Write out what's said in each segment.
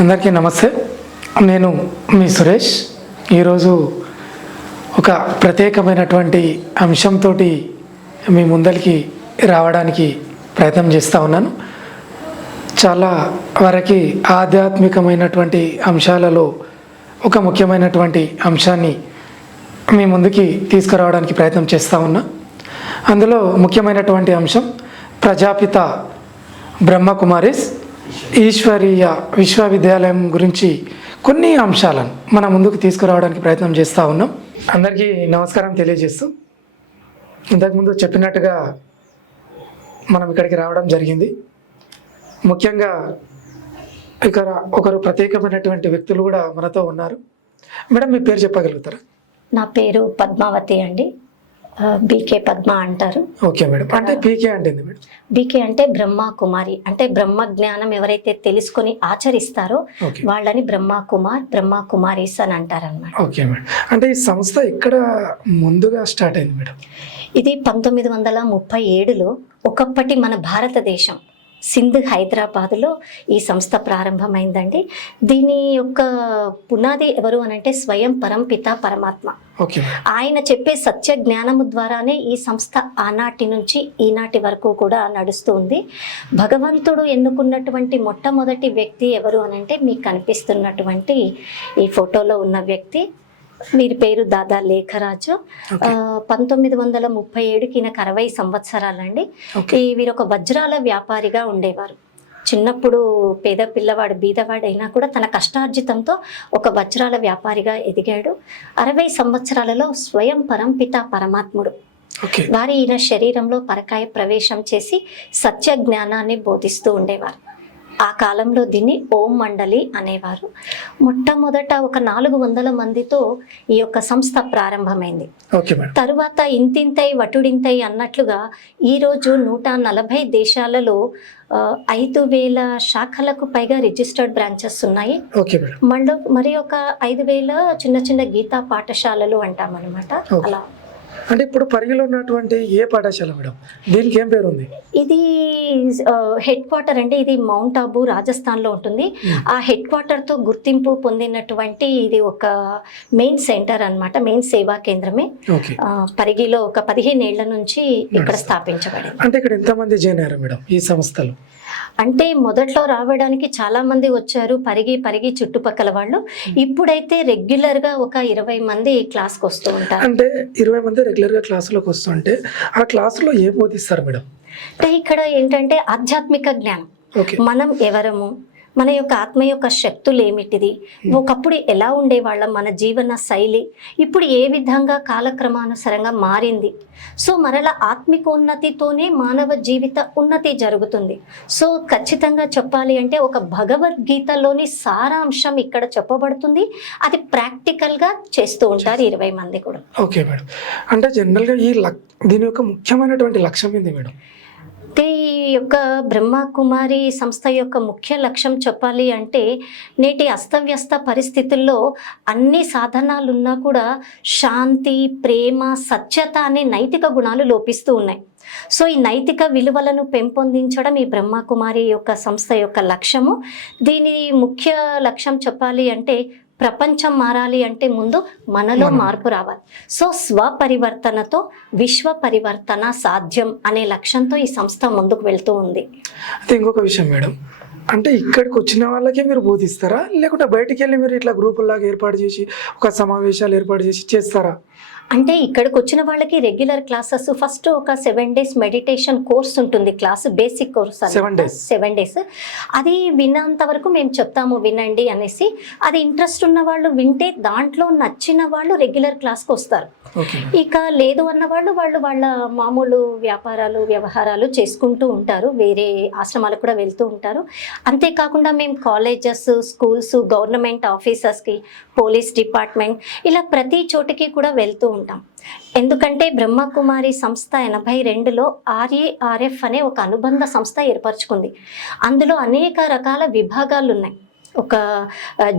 అందరికీ నమస్తే. నేను మీ సురేష్. ఈరోజు ఒక ప్రత్యేకమైనటువంటి అంశంతో మీ ముందరికి రావడానికి ప్రయత్నం చేస్తూ ఉన్నాను. చాలా వరకు ఆధ్యాత్మికమైనటువంటి అంశాలలో ఒక ముఖ్యమైనటువంటి అంశాన్ని మీ ముందుకి తీసుకురావడానికి ప్రయత్నం చేస్తూ ఉన్నా. అందులో ముఖ్యమైనటువంటి అంశం ప్రజాపిత బ్రహ్మకుమారిస్ ఈశ్వరీయ విశ్వవిద్యాలయం గురించి కొన్ని అంశాలను మన ముందుకు తీసుకురావడానికి ప్రయత్నం చేస్తూ ఉన్నాం. అందరికీ నమస్కారం తెలియజేస్తూ, ఇంతకుముందు చెప్పినట్టుగా మనం ఇక్కడికి రావడం జరిగింది. ముఖ్యంగా ఇక్కడ ఒకరు ప్రత్యేకమైనటువంటి వ్యక్తులు కూడా మనతో ఉన్నారు. మేడం, మీ పేరు చెప్పగలుగుతారా? నా పేరు పద్మావతి అండి. బీకే పద్మ అంటారు. Okay madam. అంటే పీకే అంటే మేడం? బీకే అంటే బ్రహ్మ కుమారి, అంటే బ్రహ్మ జ్ఞానం ఎవరైతే తెలుసుకొని ఆచరిస్తారో వాళ్ళని బ్రహ్మ కుమార్, బ్రహ్మ కుమారీస్ అని అంటారన్నమాట. Okay madam. అంటే ఈ సంస్థ ఇక్కడ ముందుగా స్టార్ట్ అయింది మేడం? ఇది 1937లో ఒకప్పటి మన భారతదేశం సింధ్ హైదరాబాద్లో ఈ సంస్థ ప్రారంభమైందండి. దీని యొక్క పునాది ఎవరు అనంటే స్వయం పరంపిత పరమాత్మ. ఆయన చెప్పే సత్య జ్ఞానము ద్వారానే ఈ సంస్థ ఆనాటి నుంచి ఈనాటి వరకు కూడా నడుస్తూ ఉంది. భగవంతుడు ఎన్నుకున్నటువంటి మొట్టమొదటి వ్యక్తి ఎవరు అనంటే మీకు కనిపిస్తున్నటువంటి ఈ ఫోటోలో ఉన్న వ్యక్తి, వీరి పేరు దాదా లేఖరాజు. 1937కి ఈయనకు 60 సంవత్సరాలండి. వీరు ఒక వజ్రాల వ్యాపారిగా ఉండేవారు. చిన్నప్పుడు పేద పిల్లవాడు బీదవాడైనా కూడా తన కష్టార్జితంతో ఒక వజ్రాల వ్యాపారిగా ఎదిగాడు. 60 సంవత్సరాలలో స్వయం పరంపిత పరమాత్ముడు వారి ఈయన శరీరంలో పరకాయ ప్రవేశం చేసి సత్య జ్ఞానాన్ని బోధిస్తూ ఉండేవారు. ఆ కాలంలో దీన్ని ఓం మండలి అనేవారు. మొట్టమొదట ఒక 400 మందితో ఈ యొక్క సంస్థ ప్రారంభమైంది. తరువాత ఇంతింతై వటుడింతై అన్నట్లుగా ఈరోజు 140 దేశాలలో 5,000 శాఖలకు పైగా రిజిస్టర్డ్ బ్రాంచెస్ ఉన్నాయి. మరి ఒక 5,000 చిన్న చిన్న గీతా పాఠశాలలు అంటామన్నమాట. అలా అంటే ఇప్పుడు పరిగిలో ఉన్నటువంటి ఏ పాఠశాల మేడం? దీనికి ఏం పేరు ఉంది? ఇది హెడ్ క్వార్టర్ అంటే ఇది మౌంట్ ఆబూ రాజస్థాన్లో ఉంటుంది. ఆ హెడ్ క్వార్టర్తో గుర్తింపు పొందినటువంటి ఇది ఒక మెయిన్ సెంటర్ అన్నమాట, మెయిన్ సేవా కేంద్రమే. పరిగిలో ఒక 15 ఏళ్ల నుంచి ఇక్కడ స్థాపించబడింది. అంటే ఇక్కడ ఎంతమంది జాయిన్ అయ్యారు మేడం ఈ సంస్థలో? అంటే మొదట్లో రావడానికి చాలా మంది వచ్చారు, పరిగి చుట్టుపక్కల వాళ్ళు. ఇప్పుడైతే రెగ్యులర్ గా ఒక 20 మంది క్లాస్కి వస్తూ ఉంటారు. అంటే 20 మంది రెగ్యులర్ గా క్లాసులోకి వస్తుంటే ఆ క్లాసులో ఏం బోధిస్తారు మేడం? అంటే ఇక్కడ ఏంటంటే ఆధ్యాత్మిక జ్ఞానం, మనం ఎవరము, మన యొక్క ఆత్మ యొక్క శక్తులు ఏమిటిది, ఒకప్పుడు ఎలా ఉండేవాళ్ళం, మన జీవన శైలి ఇప్పుడు ఏ విధంగా కాలక్రమానుసారంగా మారింది. సో మరలా ఆత్మికోన్నతితోనే మానవ జీవిత ఉన్నతి జరుగుతుంది. సో ఖచ్చితంగా చెప్పాలి అంటే ఒక భగవద్గీతలోని సారాంశం ఇక్కడ చెప్పబడుతుంది. అది ప్రాక్టికల్గా చేస్తూ ఉంటారు 20 మంది కూడా. Okay madam. అంటే జనరల్గా దీని యొక్క ముఖ్యమైనటువంటి లక్ష్యం ఏంది మేడం? ఈ యొక్క బ్రహ్మకుమారి సంస్థ యొక్క ముఖ్య లక్ష్యం చెప్పాలి అంటే నేటి అస్తవ్యస్త పరిస్థితుల్లో అన్ని సాధనాలు ఉన్నా కూడా శాంతి, ప్రేమ, సత్యత అనే నైతిక గుణాలు లోపిస్తూ ఉన్నాయి. సో ఈ నైతిక విలువలను పెంపొందించడం ఈ బ్రహ్మకుమారి యొక్క సంస్థ యొక్క లక్ష్యము. దీని ముఖ్య లక్ష్యం చెప్పాలి అంటే ప్రపంచం మారాలి అంటే ముందు మనలో మార్పు రావాలి. సో స్వపరివర్తనతో విశ్వ పరివర్తన సాధ్యం అనే లక్ష్యంతో ఈ సంస్థ ముందుకు వెళ్తూ ఉంది. అయితే ఇంకొక విషయం మేడం, అంటే ఇక్కడికి వచ్చిన వాళ్ళకే మీరు బోధిస్తారా, లేకుంటే బయటికి వెళ్ళి మీరు ఇట్లా గ్రూపుల్లాగా ఏర్పాటు చేసి ఒక సమావేశాలు ఏర్పాటు చేసి చేస్తారా? అంటే ఇక్కడికి వచ్చిన వాళ్ళకి రెగ్యులర్ క్లాసెస్, ఫస్ట్ ఒక 7 days మెడిటేషన్ కోర్స్ ఉంటుంది. Class basic course 7 days. అది విన్నంత వరకు మేము చెప్తాము వినండి అనేసి. అది ఇంట్రెస్ట్ ఉన్న వాళ్ళు వింటే, దాంట్లో నచ్చిన వాళ్ళు రెగ్యులర్ క్లాస్కి వస్తారు. ఇక లేదు అన్న వాళ్ళు వాళ్ళ మామూలు వ్యాపారాలు వ్యవహారాలు చేసుకుంటూ ఉంటారు, వేరే ఆశ్రమాలకు కూడా వెళ్తూ ఉంటారు. అంతేకాకుండా మేము కాలేజెస్, స్కూల్స్, గవర్నమెంట్ ఆఫీసర్స్కి, పోలీస్ డిపార్ట్మెంట్, ఇలా ప్రతి చోటికి కూడా వెళ్తూ ఉంటాం. ఎందుకంటే బ్రహ్మకుమారి సంస్థ 82లో RARF అనే ఒక అనుబంధ సంస్థ ఏర్పరచుకుంది. అందులో అనేక రకాల విభాగాలు ఉన్నాయి. ఒక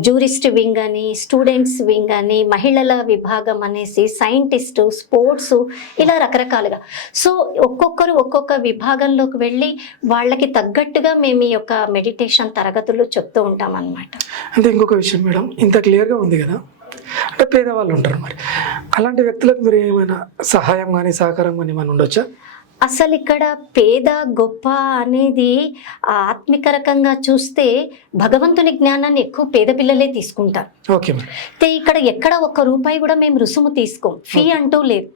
జూరిస్ట్ వింగ్ అని, స్టూడెంట్స్ వింగ్ అని, మహిళల విభాగం అనేసి, సైంటిస్టు, స్పోర్ట్స్, ఇలా రకరకాలుగా. సో ఒక్కొక్కరు ఒక్కొక్క విభాగంలోకి వెళ్ళి వాళ్ళకి తగ్గట్టుగా మేము ఈ యొక్క మెడిటేషన్ తరగతులు చెప్తూ ఉంటాం అన్నమాట. అంటే ఇంకొక విషయం మేడం, ఇంత క్లియర్గా ఉంది కదా, అంటే పేదవాళ్ళు ఉంటారు, మరి అలాంటి వ్యక్తులకు మీరు ఏమైనా సహాయం కానీ సహకారం కానీ ఏమైనా ఉండొచ్చా? అసలు ఇక్కడ పేద గొప్ప అనేది ఆత్మిక రకంగా చూస్తే భగవంతుని జ్ఞానాన్ని ఎక్కువ పేద పిల్లలే తీసుకుంటారు. Okay madam. అయితే ఇక్కడ ఎక్కడ ఒక్క రూపాయి కూడా మేము రుసుము తీసుకోం, ఫీ అంటూ లేదు.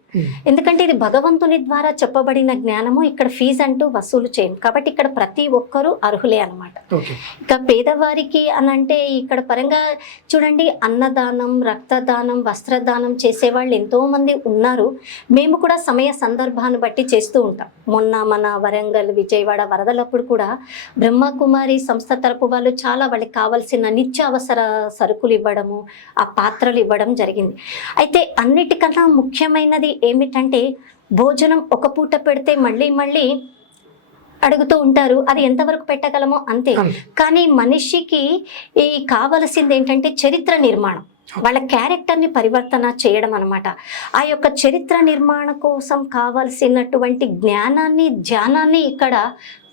ఎందుకంటే ఇది భగవంతుని ద్వారా చెప్పబడిన జ్ఞానము, ఇక్కడ ఫీజు అంటూ వసూలు చేయం. కాబట్టి ఇక్కడ ప్రతి ఒక్కరూ అర్హులే అనమాట. ఇక పేదవారికి అని అంటే ఇక్కడ పరంగా చూడండి, అన్నదానం, రక్తదానం, వస్త్రదానం చేసేవాళ్ళు ఎంతోమంది ఉన్నారు. మేము కూడా సమయ సందర్భాన్ని బట్టి చేస్తూ ఉంటాం. మొన్న మన వరంగల్, విజయవాడ వరదలప్పుడు కూడా బ్రహ్మకుమారి సంస్థ తరపు వాళ్ళు చాలా వాళ్ళకి కావాల్సిన నిత్యావసర సరుకులు ఇవ్వడము, ఆ పాత్రలు ఇవ్వడం జరిగింది. అయితే అన్నిటికన్నా ముఖ్యమైనది ఏమిటంటే, భోజనం ఒక పూట పెడితే మళ్ళీ మళ్ళీ అడుగుతూ ఉంటారు, అది ఎంతవరకు పెట్టగలమో అంతే. కానీ మనిషికి ఈ కావలసింది ఏంటంటే చరిత్ర నిర్మాణం, వాళ్ళ క్యారెక్టర్ని పరివర్తన చేయడం అనమాట. ఆ యొక్క చరిత్ర నిర్మాణం కోసం కావాల్సినటువంటి జ్ఞానాన్ని, ధ్యానాన్ని ఇక్కడ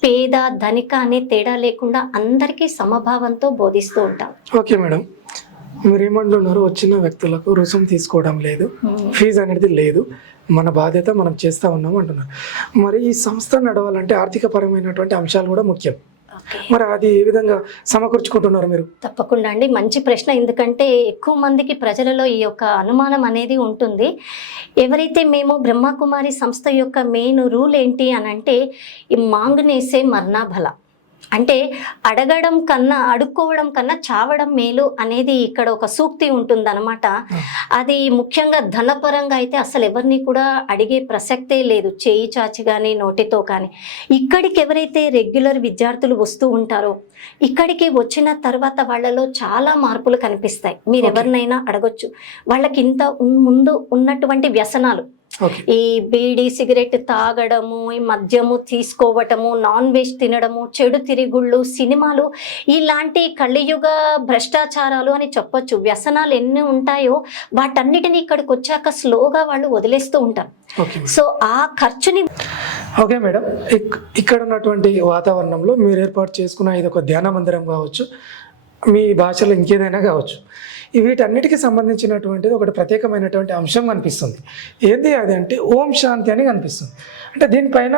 పేద ధనిక అనే తేడా లేకుండా అందరికీ సమభావంతో బోధిస్తూ ఉంటాం. ఓకే మేడం, మీరు ఏమంటున్నారు, వచ్చిన వ్యక్తులకు రుసుము తీసుకోవడం లేదు, ఫీజు అనేది లేదు, మన బాధ్యత మనం చేస్తూ ఉన్నాము అంటున్నారు. మరి ఈ సంస్థ నడవాలంటే ఆర్థిక పరమైనటువంటి అంశాలు కూడా ముఖ్యం. మరి అది ఏ విధంగా సమకూర్చుకుంటున్నారు మీరు? తప్పకుండా అండి, మంచి ప్రశ్న. ఎందుకంటే ఎక్కువ మందికి ప్రజలలో ఈ యొక్క అనుమానం అనేది ఉంటుంది. ఎవరైతే మేము బ్రహ్మకుమారి సంస్థ యొక్క మెయిన్ రూల్ ఏంటి అని అంటే, ఈ మాంగ్నేసే మర్నాభల, అంటే అడగడం కన్నా అడుక్కోవడం కన్నా చావడం మేలు అనేది ఇక్కడ ఒక సూక్తి ఉంటుందన్నమాట. అది ముఖ్యంగా ధనపరంగా అయితే అసలు ఎవరిని కూడా అడిగే ప్రసక్తే లేదు, చేయి చాచి కానీ నోటితో కానీ. ఇక్కడికి ఎవరైతే రెగ్యులర్ విద్యార్థులు వస్తూ ఉంటారో, ఇక్కడికి వచ్చిన తర్వాత వాళ్ళలో చాలా మార్పులు కనిపిస్తాయి. మీరు ఎవరినైనా అడగొచ్చు, వాళ్ళకి ఇంత ముందు ఉన్నటువంటి వ్యసనాలు, ఈ బీడీ సిగరెట్ తాగడము, ఈ మద్యము తీసుకోవటము, నాన్ వెజ్ తినడము, చెడు తిరుగుళ్ళు, సినిమాలు, ఇలాంటి కలియుగ భ్రష్టాచారాలు అని చెప్పొచ్చు. వ్యసనాలు ఎన్ని ఉంటాయో వాటన్నిటిని ఇక్కడికి వచ్చాక స్లోగా వాళ్ళు వదిలేస్తూ ఉంటారు. సో ఆ ఖర్చుని. ఓకే మేడం, ఇక్కడ ఉన్నటువంటి వాతావరణంలో మీరు ఏర్పాటు చేసుకున్న ఇది ఒక ధ్యాన మందిరం కావచ్చు, మీ భాషలో ఇంకేదైనా కావచ్చు, వీటన్నిటికీ సంబంధించినటువంటిది ఒకటి ప్రత్యేకమైనటువంటి అంశం కనిపిస్తుంది. ఏంది అది అంటే ఓం శాంతి అని కనిపిస్తుంది. అంటే దీనిపైన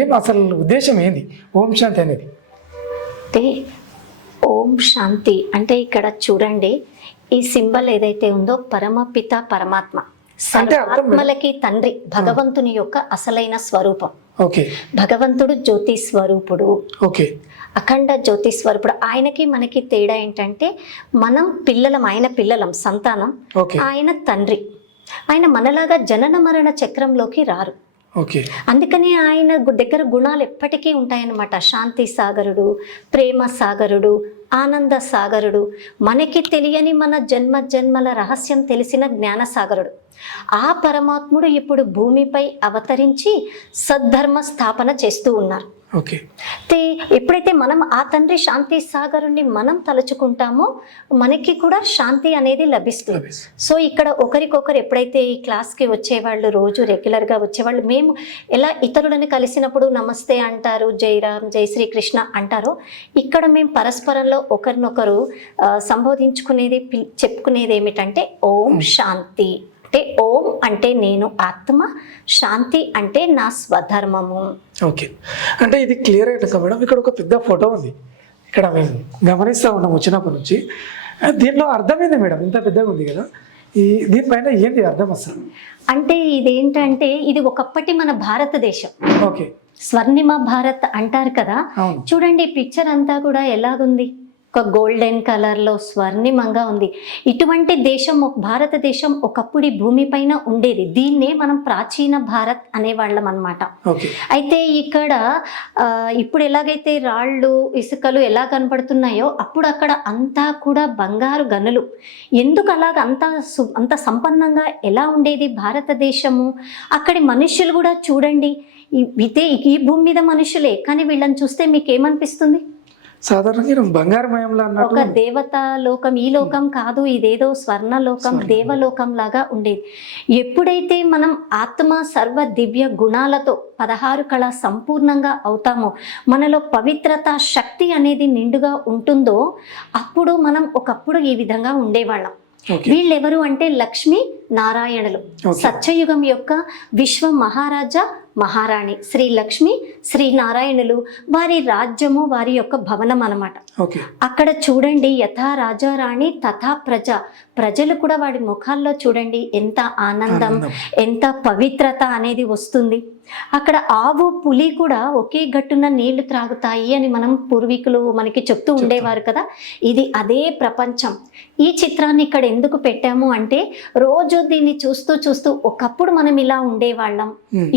ఏం అసలు ఉద్దేశం ఏంది ఓం శాంతి అనేది? అంటే ఓం శాంతి అంటే ఇక్కడ చూడండి, ఈ సింబల్ ఏదైతే ఉందో పరమపిత పరమాత్మ, ఆత్మలకి తండ్రి, భగవంతుని యొక్క అసలైన స్వరూపం. ఓకే, భగవంతుడు జ్యోతి స్వరూపుడు. ఓకే, అఖండ జ్యోతి స్వరూపుడు. ఆయనకి మనకి తేడా ఏంటంటే, మనం పిల్లలం, ఆయన పిల్లలం, సంతానం, ఆయన తండ్రి. ఆయన మనలాగా జనన మరణ చక్రంలోకి రారు. అందుకని ఆయన దగ్గర గుణాలు ఎప్పటికీ ఉంటాయన్నమాట. శాంతి సాగరుడు, ప్రేమ సాగరుడు, ఆనంద సాగరుడు, మనకి తెలియని మన జన్మ జన్మల రహస్యం తెలిసిన జ్ఞాన సాగరుడు. ఆ పరమాత్ముడు ఇప్పుడు భూమిపై అవతరించి సద్ధర్మ స్థాపన చేస్తూ ఉన్నారు. ఎప్పుడైతే మనం ఆ తండ్రి శాంతి సాగరుణ్ణి మనం తలుచుకుంటామో మనకి కూడా శాంతి అనేది లభిస్తుంది. సో ఇక్కడ ఒకరికొకరు ఎప్పుడైతే ఈ క్లాస్కి వచ్చేవాళ్ళు, రోజు రెగ్యులర్గా వచ్చేవాళ్ళు, మేము ఎలా ఇతరులను కలిసినప్పుడు నమస్తే అంటారు, జై రామ్, జై శ్రీకృష్ణ అంటారో, ఇక్కడ మేము పరస్పరంలో ఒకరినొకరు సంబోధించుకునేది, చెప్పుకునేది ఏమిటంటే ఓం శాంతి. అంటే ఓం అంటే నేను ఆత్మ, శాంతి అంటే నా స్వధర్మము. ఓకే, అంటే ఇది క్లియర్ అయినా మేడం, ఇక్కడ ఒక పెద్ద ఫోటో ఉంది, ఇక్కడ మేము గమనిస్తూ ఉన్నాం వచ్చినప్పటి నుంచి. దీనిలో అర్థం ఏంది మేడం? ఇంత పెద్దగా ఉంది కదా, దీనిపైన ఏంటి అర్థం అసలు? అంటే ఇదేంటంటే, ఇది ఒకప్పటి మన భారతదేశం. ఓకే, స్వర్ణిమ భారత్ అంటారు కదా. చూడండి పిక్చర్ అంతా కూడా ఎలాగుంది, ఒక గోల్డెన్ కలర్లో స్వర్ణిమంగా ఉంది. ఇటువంటి దేశం, భారతదేశం ఒకప్పుడు భూమి పైన ఉండేది. దీన్నే మనం ప్రాచీన భారత్ అనేవాళ్ళం అనమాట. అయితే ఇక్కడ ఇప్పుడు ఎలాగైతే రాళ్ళు, ఇసుకలు ఎలా కనపడుతున్నాయో, అప్పుడు అక్కడ అంతా కూడా బంగారు గనులు. ఎందుకు అలాగ అంత సంపన్నంగా ఎలా ఉండేది భారతదేశము? అక్కడి మనుషులు కూడా చూడండి, ఈ భూమి మీద మనుషులే, కానీ వీళ్ళని చూస్తే మీకు ఏమనిపిస్తుంది? సాధారణంగా ఈయన బంగారమయంలో అన్నట్టు ఒక దేవతా లోకం, ఈ లోకం కాదు, ఇదేదో స్వర్ణ లోకం, దేవలోకం లాగా ఉండేది. ఎప్పుడైతే మనం ఆత్మ సర్వ దివ్య గుణాలతో 16 కళ సంపూర్ణంగా అవుతామో, మనలో పవిత్రత శక్తి అనేది నిండుగా ఉంటుందో, అప్పుడు మనం ఒకప్పుడు ఈ విధంగా ఉండేవాళ్ళం. ఓకే. వీళ్ళెవరు అంటే లక్ష్మీ నారాయణులు, సత్యయుగం యొక్క విశ్వ మహారాజా మహారాణి శ్రీ లక్ష్మి శ్రీ నారాయణులు. వారి రాజ్యము వారి యొక్క భవనం అన్నమాట. ఓకే. అక్కడ చూడండి, యథా రాజా రాణి తథా ప్రజ, ప్రజలు కూడా వాడి ముఖాల్లో చూడండి ఎంత ఆనందం, ఎంత పవిత్రత అనేది వస్తుంది. అక్కడ ఆవు పులి కూడా ఒకే గట్టున నీళ్లు త్రాగుతాయి అని మనం పూర్వీకులు మనకి చెప్తూ ఉండేవారు కదా. ఇది అదే ప్రపంచం. ఈ చిత్రాన్ని ఇక్కడ ఎందుకు పెట్టాము అంటే, రోజు దీన్ని చూస్తూ చూస్తూ ఒకప్పుడు మనం ఇలా ఉండేవాళ్ళం,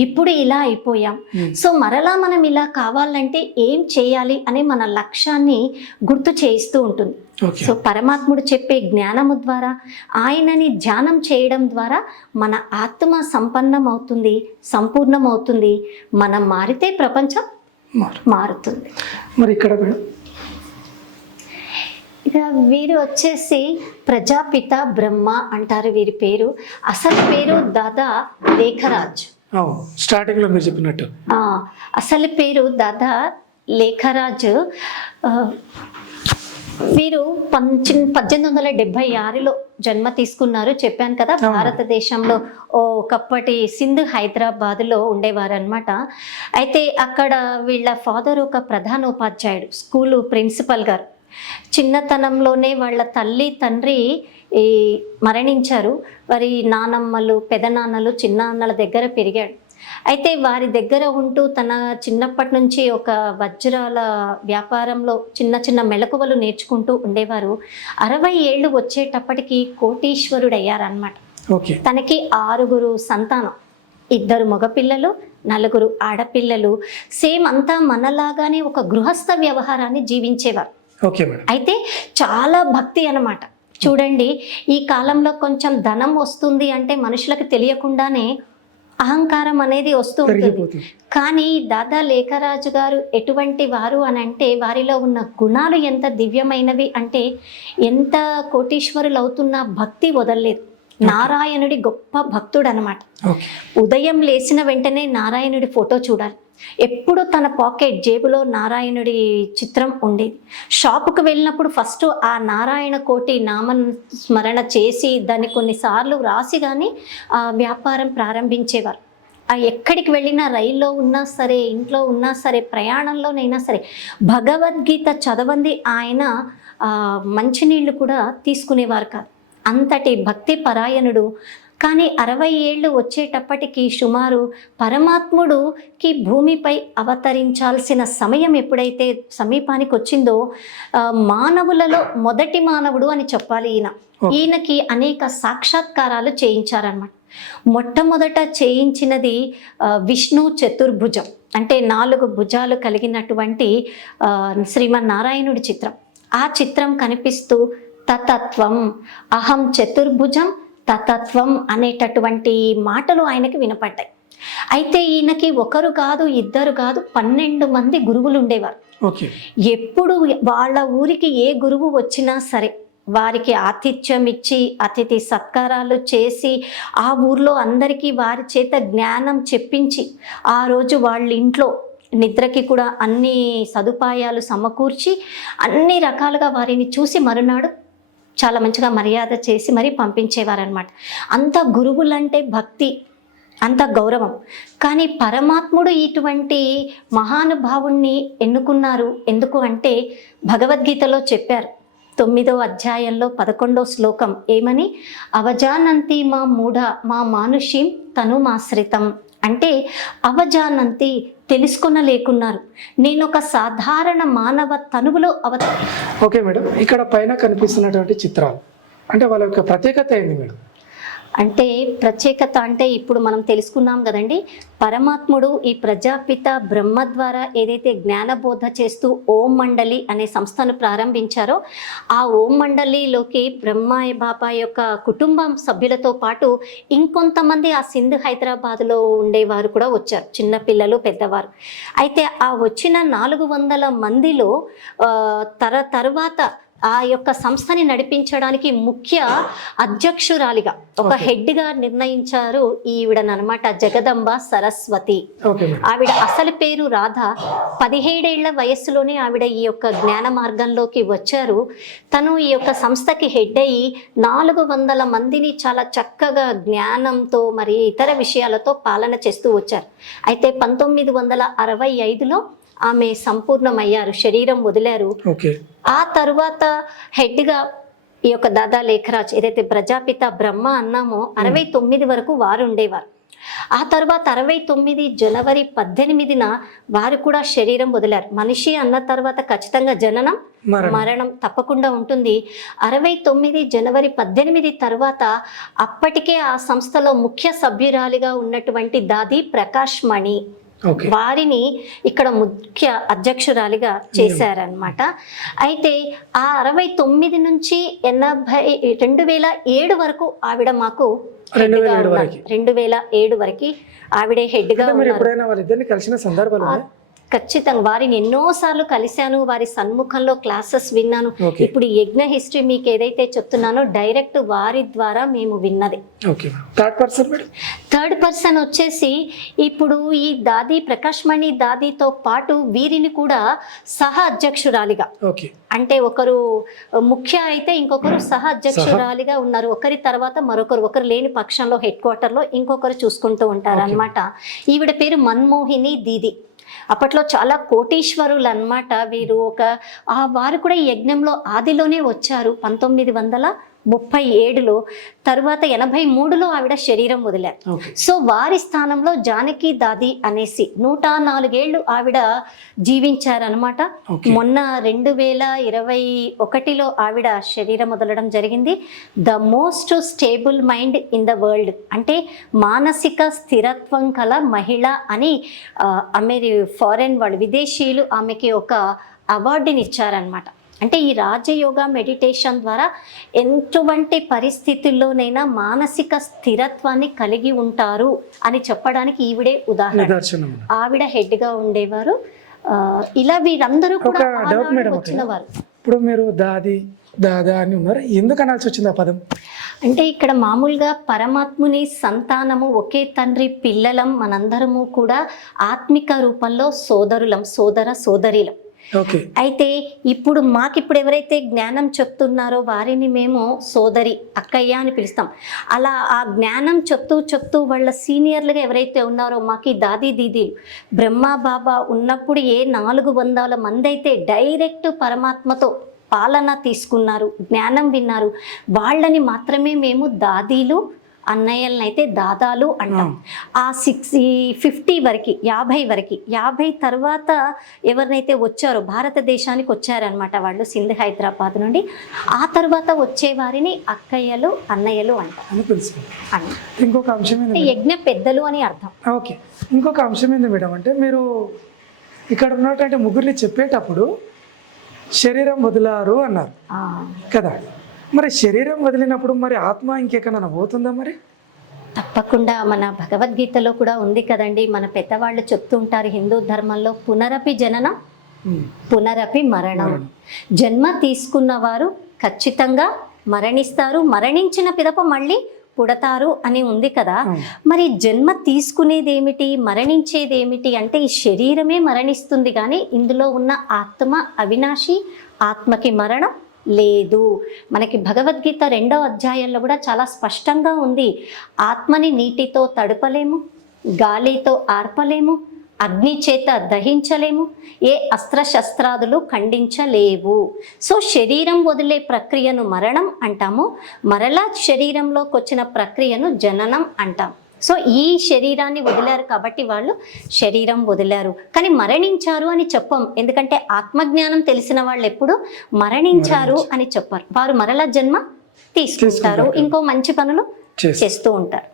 ఇప్పుడు ఇలా అయిపోయాం. సో మరలా మనం ఇలా కావాలంటే ఏం చేయాలి అనే మన లక్ష్యాన్ని గుర్తు చేయిస్తూ ఉంటుంది. సో పరమాత్ముడు చెప్పే జ్ఞానము ద్వారా, ఆయనని ధ్యానం చేయడం ద్వారా మన ఆత్మ సంపన్నం అవుతుంది, సంపూర్ణం అవుతుంది. మనం మారితే ప్రపంచం మారుతుంది. మరి ఇక్కడ ఇక వీరు వచ్చేసి ప్రజాపిత బ్రహ్మ అంటారు వీరి పేరు. అసలు పేరు దాదా లేఖరాజ్. స్టార్టింగ్ లో మీరు చెప్పినట్టు అసలు పేరు దాదా లేఖరాజ్. వీరు 1876లో జన్మ తీసుకున్నారు. చెప్పాను కదా, భారతదేశంలో ఒకప్పటి సింధ్ హైదరాబాద్లో ఉండేవారు అనమాట. అయితే అక్కడ వీళ్ళ ఫాదర్ ఒక ప్రధానోపాధ్యాయుడు, స్కూలు ప్రిన్సిపల్ గారు. చిన్నతనంలోనే వాళ్ళ తల్లి తండ్రి మరణించారు. వారి నానమ్మలు, పెదనాన్నలు, చిన్నాన్నల దగ్గర పెరిగాడు. అయితే వారి దగ్గర ఉంటూ తన చిన్నప్పటి నుంచి ఒక వజ్రాల వ్యాపారంలో చిన్న చిన్న మెలకువలు నేర్చుకుంటూ ఉండేవారు. 60 ఏళ్ళు వచ్చేటప్పటికి కోటీశ్వరుడయ్యారనమాట. తనకి 6 సంతానం, 2 మగపిల్లలు, 4 ఆడపిల్లలు. సేమ్ అంతా మనలాగానే ఒక గృహస్థ వ్యవహారాన్ని జీవించేవారు. అయితే చాలా భక్తి అన్నమాట. చూడండి, ఈ కాలంలో కొంచెం ధనం వస్తుంది అంటే మనుషులకు తెలియకుండానే అహంకారం అనేది వస్తూ ఉంటుంది. కానీ దాదా లేఖరాజు గారు ఎటువంటి వారు అని అంటే, వారిలో ఉన్న గుణాలు ఎంత దివ్యమైనవి అంటే, ఎంత కోటీశ్వరులు అవుతున్నా భక్తి వదలలేదు. నారాయణుడి గొప్ప భక్తుడు అనమాట. ఉదయం లేచిన వెంటనే నారాయణుడి ఫోటో చూడాలి. ఎప్పుడు తన పాకెట్ జేబులో నారాయణుడి చిత్రం ఉండేది. షాపుకు వెళ్ళినప్పుడు ఫస్ట్ ఆ నారాయణ కోటి నామస్మరణ చేసి దాన్ని కొన్నిసార్లు రాసి కానీ వ్యాపారం ప్రారంభించేవారు. ఎక్కడికి వెళ్ళినా, రైల్లో ఉన్నా సరే, ఇంట్లో ఉన్నా సరే, ప్రయాణంలోనైనా సరే భగవద్గీత చదవంది ఆయన మంచినీళ్ళు కూడా తీసుకునేవారు కాదు. అంతటి భక్తి పరాయణుడు. కానీ 60 ఏళ్ళు వచ్చేటప్పటికి సుమారు పరమాత్ముడుకి భూమిపై అవతరించాల్సిన సమయం ఎప్పుడైతే సమీపానికి వచ్చిందో, మానవులలో మొదటి మానవుడు అని చెప్పాలి ఈయన. ఈయనకి అనేక సాక్షాత్కారాలు చేయించారన్నమాట. మొట్టమొదట చేయించినది విష్ణు చతుర్భుజం, అంటే 4 భుజాలు కలిగినటువంటి శ్రీమన్నారాయణుడి చిత్రం. ఆ చిత్రం కనిపిస్తూ తతత్వం, అహం చతుర్భుజం తతత్వం అనేటటువంటి మాటలు ఆయనకి వినపడ్డాయి. అయితే ఈయనకి 1 కాదు, 2 కాదు, 12 మంది గురువులు ఉండేవారు. ఎప్పుడు వాళ్ళ ఊరికి ఏ గురువు వచ్చినా సరే వారికి ఆతిథ్యం ఇచ్చి, అతిథి సత్కారాలు చేసి, ఆ ఊర్లో అందరికీ వారి చేత జ్ఞానం చెప్పించి, ఆ రోజు వాళ్ళ ఇంట్లో నిద్రకి కూడా అన్ని సదుపాయాలు సమకూర్చి, అన్ని రకాలుగా వారిని చూసి మరునాడు చాలా మంచిగా మర్యాద చేసి మరీ పంపించేవారనమాట. అంత గురువులంటే భక్తి, అంత గౌరవం. కానీ పరమాత్ముడు ఇటువంటి మహానుభావుణ్ణి ఎన్నుకున్నారు. ఎందుకు అంటే భగవద్గీతలో చెప్పారు, 9వ అధ్యాయంలో 11వ శ్లోకం ఏమని, అవజానంతి మా మూఢ మా మానుషీం తనుమాశ్రితం. అంటే అవజానంతి, తెలుసుకొనలేకున్నారు, నేను ఒక సాధారణ మానవ తనువులో ఓకే మేడం, ఇక్కడ పైన కనిపిస్తున్నటువంటి చిత్రాలు అంటే వాళ్ళ యొక్క ప్రత్యేకత ఏంది మేడం? అంటే ప్రత్యేకత అంటే ఇప్పుడు మనం తెలుసుకున్నాం కదండి, పరమాత్ముడు ఈ ప్రజాపిత బ్రహ్మ ద్వారా ఏదైతే జ్ఞానబోధ చేస్తూ ఓం మండలి అనే సంస్థను ప్రారంభించారో, ఆ ఓం మండలిలోకి బ్రహ్మాయ బాబా యొక్క కుటుంబం సభ్యులతో పాటు ఇంకొంతమంది ఆ సింధ్ హైదరాబాద్లో ఉండేవారు కూడా వచ్చారు, చిన్నపిల్లలు పెద్దవారు. అయితే ఆ వచ్చిన 400 మందిలో తర్వాత ఆ యొక్క సంస్థని నడిపించడానికి ముఖ్య అధ్యక్షురాలిగా ఒక హెడ్గా నిర్ణయించారు ఈవిడనమాట, జగదంబ సరస్వతి. ఆవిడ అసలు పేరు రాధ. 17 ఏళ్ల వయస్సులోనే ఆవిడ ఈ యొక్క జ్ఞాన మార్గంలోకి వచ్చారు. తను ఈ యొక్క సంస్థకి హెడ్ అయ్యి 400 మందిని చాలా చక్కగా జ్ఞానంతో మరి ఇతర విషయాలతో పాలన చేస్తూ వచ్చారు. అయితే 1965లో ఆమె సంపూర్ణమయ్యారు, శరీరం వదిలారు. ఆ తర్వాత హెడ్గా ఈ యొక్క దాదా లేఖరాజ్, ఏదైతే ప్రజాపిత బ్రహ్మ అన్నామో 69 వరకు వారు ఉండేవారు. ఆ తర్వాత 69 జనవరి 18న వారు కూడా శరీరం వదిలారు. మనిషి అన్న తర్వాత ఖచ్చితంగా జననం మరణం తప్పకుండా ఉంటుంది. 69 జనవరి 18 తర్వాత అప్పటికే ఆ సంస్థలో ముఖ్య సభ్యురాలిగా ఉన్నటువంటి దాది ప్రకాష్ మణి, వారిని ఇక్కడ ముఖ్య అధ్యక్షురాలిగా చేశారనమాట. అయితే ఆ 69 నుంచి 2007 వరకు ఆవిడ మాకు 2007 వరకు ఆవిడే హెడ్గా ఉన్నారు. ఖచ్చితంగా వారిని ఎన్నోసార్లు కలిశాను, వారి సన్ముఖంలో క్లాసెస్ విన్నాను. ఇప్పుడు యజ్ఞ హిస్టరీ మీకు ఏదైతే చెప్తున్నానో డైరెక్ట్ వారి ద్వారా మేము విన్నది. థర్డ్ పర్సన్ వచ్చేసి ఇప్పుడు ఈ దాది ప్రకాష్ మణి దాదితో పాటు వీరిని కూడా సహ అధ్యక్షురాలిగా, అంటే ఒకరు ముఖ్య అయితే ఇంకొకరు సహ అధ్యక్షురాలిగా ఉన్నారు. ఒకరి తర్వాత మరొకరు, ఒకరు లేని పక్షంలో హెడ్ క్వార్టర్లో ఇంకొకరు చూసుకుంటూ ఉంటారు అనమాట. ఈవిడ పేరు మన్మోహిని దీది. అప్పట్లో చాలా కోటీశ్వరులు అన్నమాట వీరు. వారు కూడా ఈ యజ్ఞంలో ఆదిలోనే వచ్చారు 1937లో. తర్వాత 83లో ఆవిడ శరీరం వదిలారు. సో వారి స్థానంలో జానకి దాది అనేసి 104 ఏళ్ళు ఆవిడ జీవించారనమాట. మొన్న 2021లో ఆవిడ శరీరం వదలడం జరిగింది. The most stable mind in the world, అంటే మానసిక స్థిరత్వం కల మహిళ అని ఫారెన్ వాళ్ళు, విదేశీయులు ఆమెకి ఒక అవార్డుని ఇచ్చారనమాట. అంటే ఈ రాజయోగా మెడిటేషన్ ద్వారా ఎటువంటి పరిస్థితుల్లోనైనా మానసిక స్థిరత్వాన్ని కలిగి ఉంటారు అని చెప్పడానికి ఈవిడే ఉదాహరణ. ఆవిడ హెడ్గా ఉండేవారు. ఇలా వీరందరూ కూడా వచ్చిన వారు. ఇప్పుడు మీరు దాదా అని ఉన్నారు, ఎందుకు అనాల్సి వచ్చింది ఆ పదం? అంటే ఇక్కడ మామూలుగా పరమాత్ముని సంతానము, ఒకే తండ్రి పిల్లలం, మనందరము కూడా ఆత్మిక రూపంలో సోదరులం, సోదర సోదరిలం. అయితే ఇప్పుడు మాకిప్పుడు ఎవరైతే జ్ఞానం చెప్తున్నారో వారిని మేము సోదరి, అక్కయ్య అని పిలుస్తాం. అలా ఆ జ్ఞానం చెప్తూ వాళ్ళ సీనియర్లుగా ఎవరైతే ఉన్నారో మాకు దాది దీదీలు, బ్రహ్మ బాబా ఉన్నప్పుడు 400 మంది అయితే డైరెక్ట్ పరమాత్మతో పాలన తీసుకున్నారు, జ్ఞానం విన్నారు, వాళ్ళని మాత్రమే మేము దాదీలు, అన్నయ్యలను అయితే దాదాలు అంటాం. ఆ 50 వరకు 50 వరకు 50 తర్వాత ఎవరినైతే వచ్చారో భారతదేశానికి వచ్చారనమాట వాళ్ళు సింధ్ హైదరాబాద్ నుండి. ఆ తర్వాత వచ్చే వారిని అక్కయ్యలు, అన్నయ్యలు అంటారు. ఇంకొక అంశం యజ్ఞ పెద్దలు అని అర్థం. ఓకే, ఇంకొక అంశం ఏంది మేడం అంటే, మీరు ఇక్కడ ఉన్నటువంటి ముగ్గురిని చెప్పేటప్పుడు శరీరం వదిలారు అన్నారు కదా, మరి శరీరం వదిలినప్పుడు మరి ఆత్మ ఇంకెక్కడైనా పోతుందా? మరి తప్పకుండా మన భగవద్గీతలో కూడా ఉంది కదండి, మన పెద్దవాళ్ళు చెప్తూ ఉంటారు హిందూ ధర్మంలో, పునరపి జననం పునరపి మరణం. జన్మ తీసుకున్న వారు ఖచ్చితంగా మరణిస్తారు, మరణించిన పిదప మళ్ళీ పుడతారు అని ఉంది కదా. మరి జన్మ తీసుకునేది ఏమిటి, మరణించేది ఏమిటి అంటే ఈ శరీరమే మరణిస్తుంది, కానీ ఇందులో ఉన్న ఆత్మ అవినాశి, ఆత్మకి మరణం లేదు. మనకి భగవద్గీత 2వ అధ్యాయంలో కూడా చాలా స్పష్టంగా ఉంది, ఆత్మని నీటితో తడపలేము, గాలితో ఆర్పలేము, అగ్ని చేత దహించలేము, ఏ అస్త్రశస్త్రాదులు ఖండించలేవు. సో శరీరం వదిలే ప్రక్రియను మరణం అంటాము, మరలా శరీరంలోకి వచ్చిన ప్రక్రియను జననం అంటాం. సో ఈ శరీరాన్ని వదిలారు కాబట్టి వాళ్ళు శరీరం వదిలారు, కానీ మరణించారు అని చెప్పం. ఎందుకంటే ఆత్మజ్ఞానం తెలిసిన వాళ్ళు ఎప్పుడు మరణించారు అని చెప్పారు. వారు మరలా జన్మ తీసుకుంటారు, ఇంకో మంచి పనులు చేస్తూ ఉంటారు.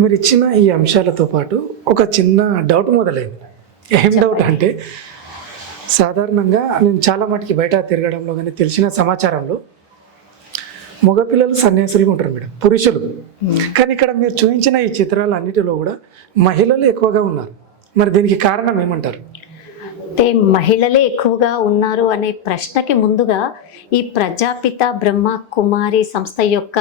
మీరు ఇచ్చిన ఈ అంశాలతో పాటు ఒక చిన్న డౌట్ మొదలైంది. ఏం డౌట్ అంటే, సాధారణంగా నేను చాలా మటుకి బయట తిరగడంలో కానీ తెలిసిన సమాచారంలో మగపిల్లలు సన్యాసులుగా ఉంటారు మేడం, పురుషులు. కానీ ఇక్కడ మీరు చూపించిన ఈ చిత్రాలు అన్నిటిలో కూడా మహిళలు ఎక్కువగా ఉన్నారు. మరి దీనికి కారణం ఏమంటారు? అంటే మహిళలే ఎక్కువగా ఉన్నారు అనే ప్రశ్నకి ముందుగా ఈ ప్రజాపిత బ్రహ్మ కుమారి సంస్థ యొక్క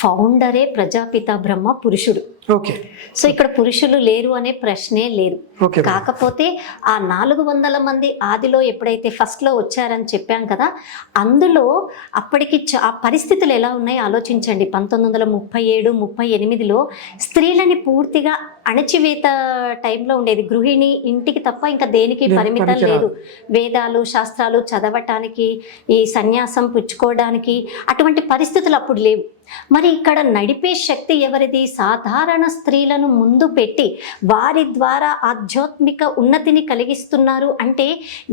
ఫౌండరే ప్రజాపిత బ్రహ్మ పురుషుడు. ఓకే. సో ఇక్కడ పురుషులు లేరు అనే ప్రశ్నే లేదు. ఓకే. కాకపోతే ఆ 400 మంది ఆదిలో ఎప్పుడైతే ఫస్ట్లో వచ్చారని చెప్పాం కదా, అందులో అప్పటికి ఆ పరిస్థితులు ఎలా ఉన్నాయో ఆలోచించండి. 1937, 38లో స్త్రీలని పూర్తిగా అణచివేత టైంలో ఉండేది. గృహిణి ఇంటికి తప్ప ఇంకా దేనికి పరిమితం లేదు. వేదాలు శాస్త్రాలు చదవటానికి, ఈ సన్యాసం పుచ్చుకోవడానికి అటువంటి పరిస్థితులు అప్పుడు లేవు. మరి ఇక్కడ నడిపే శక్తి ఎవరిది? సాధారణ స్త్రీలను ముందు పెట్టి వారి ద్వారా ఆధ్యాత్మిక ఉన్నతిని కలిగిస్తున్నారు అంటే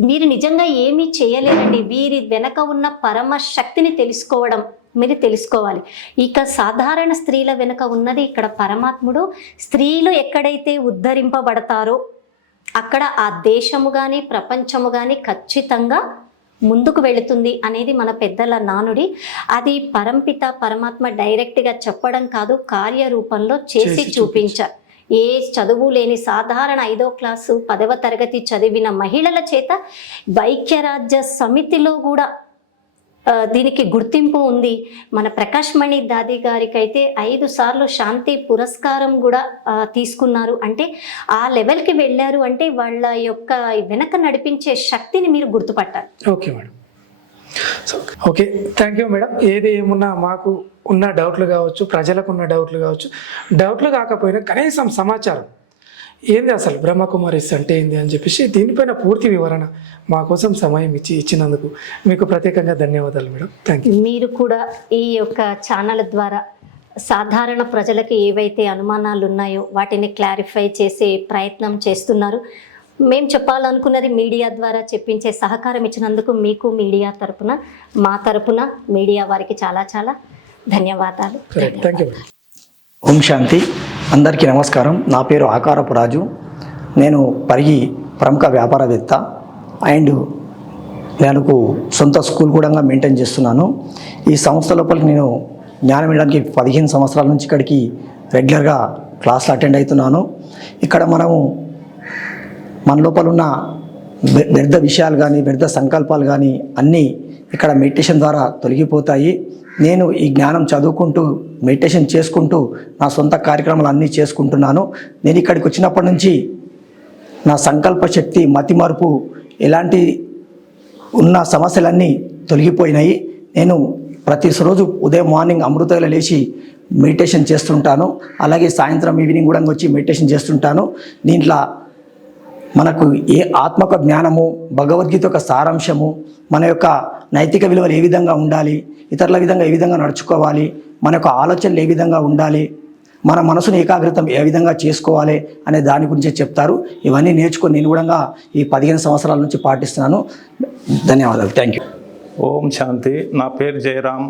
మీరు నిజంగా ఏమీ చేయలేరండి. వీరి వెనక ఉన్న పరమ శక్తిని తెలుసుకోవడం మీరు తెలుసుకోవాలి. ఇక సాధారణ స్త్రీల వెనుక ఉన్నది ఇక్కడ పరమాత్ముడు. స్త్రీలు ఎక్కడైతే ఉద్ధరింపబడతారో అక్కడ ఆ దేశము కానీ ప్రపంచము కానీ ఖచ్చితంగా ముందుకు వెళుతుంది అనేది మన పెద్దల నానుడి. అది పరంపిత పరమాత్మ డైరెక్ట్గా చెప్పడం కాదు, కార్యరూపంలో చేసి చూపించారు. ఏ చదువు లేని సాధారణ 5వ క్లాసు 10వ తరగతి చదివిన మహిళల చేత ఐక్యరాజ్య సమితిలో కూడా దీనికి గుర్తింపు ఉంది. మన ప్రకాష్ మణి దాది గారికి అయితే 5 సార్లు శాంతి పురస్కారం కూడా తీసుకున్నారు. అంటే ఆ లెవెల్కి వెళ్ళారు అంటే వాళ్ళ యొక్క వెనక నడిపించే శక్తిని మీరు గుర్తుపట్టాలి. Okay madam. Okay, thank you madam. ఏది ఏమున్నా మాకు ఉన్న డౌట్లు కావచ్చు, ప్రజలకు ఉన్న డౌట్లు కావచ్చు, డౌట్లు కాకపోయినా కనీసం సమాచారం ఏంది అసలు బ్రహ్మకుమారిస్ అంటే ఏంది అని చెప్పేసి దీనిపైన పూర్తి వివరణ మా కోసం సమయం ఇచ్చినందుకు మీకు ప్రత్యేకంగా ధన్యవాదాలు మేడం. Thank you. మీరు కూడా ఈ యొక్క ఛానల్ ద్వారా సాధారణ ప్రజలకు ఏవైతే అనుమానాలు ఉన్నాయో వాటిని క్లారిఫై చేసే ప్రయత్నం చేస్తున్నారు. మేము చెప్పాలనుకున్నది మీడియా ద్వారా చెప్పించే సహకారం ఇచ్చినందుకు మీకు మీడియా తరపున, మా తరపున మీడియా వారికి చాలా చాలా ధన్యవాదాలు. Thank you. ఓం శాంతి. అందరికీ నమస్కారం. నా పేరు ఆకారపు రాజు. నేను పరిగి ప్రముఖ వ్యాపారవేత్త అండ్ నేను సొంత స్కూల్ కూడా మెయింటైన్ చేస్తున్నాను. ఈ సంస్థ లోపలికి నేను జ్ఞానం ఇవ్వడానికి 15 సంవత్సరాల నుంచి ఇక్కడికి రెగ్యులర్గా క్లాసులు అటెండ్ అవుతున్నాను. ఇక్కడ మనము మన లోపల ఉన్న వ్యర్థ విషయాలు కానీ వ్యర్థ సంకల్పాలు కానీ అన్నీ ఇక్కడ మెడిటేషన్ ద్వారా తొలగిపోతాయి. నేను ఈ జ్ఞానం చదువుకుంటూ మెడిటేషన్ చేసుకుంటూ నా సొంత కార్యక్రమాలు అన్నీ చేసుకుంటున్నాను. నేను ఇక్కడికి వచ్చినప్పటి నుంచి నా సంకల్ప శక్తి, మతిమరుపు, ఎలాంటి ఉన్న సమస్యలన్నీ తొలగిపోయినాయి. నేను ప్రతిరోజు ఉదయం మార్నింగ్ అమృతవేళ లేచి మెడిటేషన్ చేస్తుంటాను. అలాగే సాయంత్రం ఈవినింగ్ కూడా వచ్చి మెడిటేషన్ చేస్తుంటాను. దీంట్లో మనకు ఏ ఆత్మక జ్ఞానము, భగవద్గీత యొక్క సారాంశము, మన యొక్క నైతిక విలువలు ఏ విధంగా ఉండాలి, ఇతరుల విధంగా ఏ విధంగా నడుచుకోవాలి, మన యొక్క ఆలోచనలు ఏ విధంగా ఉండాలి, మన మనసును ఏకాగ్రతం ఏ విధంగా చేసుకోవాలి అనే దాని గురించి చెప్తారు. ఇవన్నీ నేర్చుకొని నేను కూడా ఈ 15 సంవత్సరాల నుంచి పాటిస్తున్నాను. ధన్యవాదాలు. Thank you. ఓం శాంతి. నా పేరు జయరాం.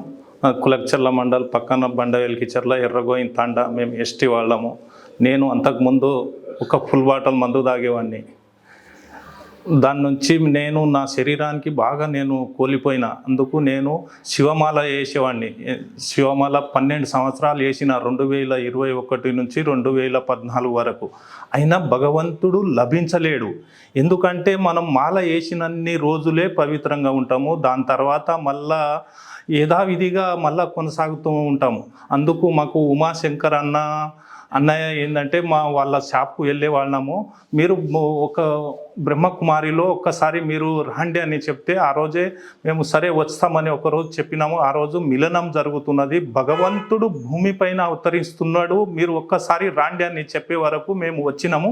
కులక్చర్ల మండల్ పక్కన బండవేల్కిచర్ల ఎర్రగోయిన్ తాండా. మేము ఎస్టీ వాళ్ళము. నేను అంతకుముందు ఒక ఫుల్ బాటల్ మందు తాగేవాడిని. దాని నుంచి నేను నా శరీరానికి బాగా నేను కోల్పోయినా. అందుకు నేను శివమాల వేసేవాడిని. శివమాల 12 సంవత్సరాలు వేసిన, 2021 నుంచి 2014 వరకు. అయినా భగవంతుడు లభించలేడు. ఎందుకంటే మనం మాల వేసినన్ని రోజులే పవిత్రంగా ఉంటాము. దాని తర్వాత మళ్ళా యథావిధిగా మళ్ళా కొనసాగుతూ ఉంటాము. అందుకు మాకు ఉమాశంకర్ అన్నయ్య ఏంటంటే వాళ్ళ షాప్కు వెళ్ళే వాళ్ళము. మీరు ఒక బ్రహ్మకుమారిలో ఒక్కసారి మీరు రండి అని చెప్తే ఆ రోజే మేము సరే వస్తామని ఒకరోజు చెప్పినాము. ఆ రోజు మిలనం జరుగుతున్నది. భగవంతుడు భూమిపైన అవతరిస్తున్నాడు, మీరు ఒక్కసారి రాండి అని చెప్పే వరకు మేము వచ్చినాము.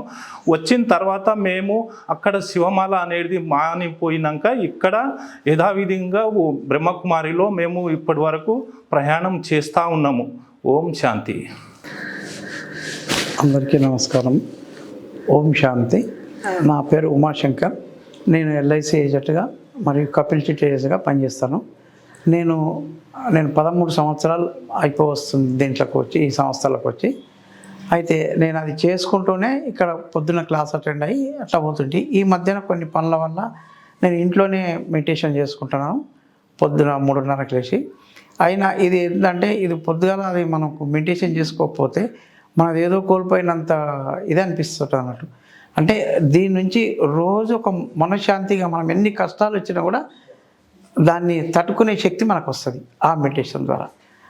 వచ్చిన తర్వాత మేము అక్కడ శివమాల అనేది మానిపోయినాక ఇక్కడ యథావిధిగా బ్రహ్మకుమారిలో మేము ఇప్పటి వరకు ప్రయాణం చేస్తూ ఉన్నాము. ఓం శాంతి. అందరికీ నమస్కారం. ఓం శాంతి. నా పేరు ఉమాశంకర్. నేను ఎల్ఐసి ఏజెంట్గా మరియు కపిల్ చిట్ ఏజెంట్గా పనిచేస్తాను. నేను 13 సంవత్సరాలు అయిపోవస్తుంది దీంట్లోకి వచ్చి, ఈ సంస్థలకు వచ్చి. అయితే నేను అది చేసుకుంటూనే ఇక్కడ పొద్దున్న క్లాస్ అటెండ్ అయ్యి అట్లా పోతుంటే, ఈ మధ్యన కొన్ని పనుల వల్ల నేను ఇంట్లోనే మెడిటేషన్ చేసుకుంటున్నాను పొద్దున 3:30కి లేచి. అయినా ఇది ఏంటంటే, ఇది పొద్దుగాల అది మనకు మెడిటేషన్ చేసుకోకపోతే మనది ఏదో కోల్పోయినంత ఇది అనిపిస్తుంది అన్నట్టు. అంటే దీని నుంచి రోజు ఒక మనశ్శాంతిగా, మనం ఎన్ని కష్టాలు వచ్చినా కూడా దాన్ని తట్టుకునే శక్తి మనకు వస్తుంది ఆ మెడిటేషన్ ద్వారా.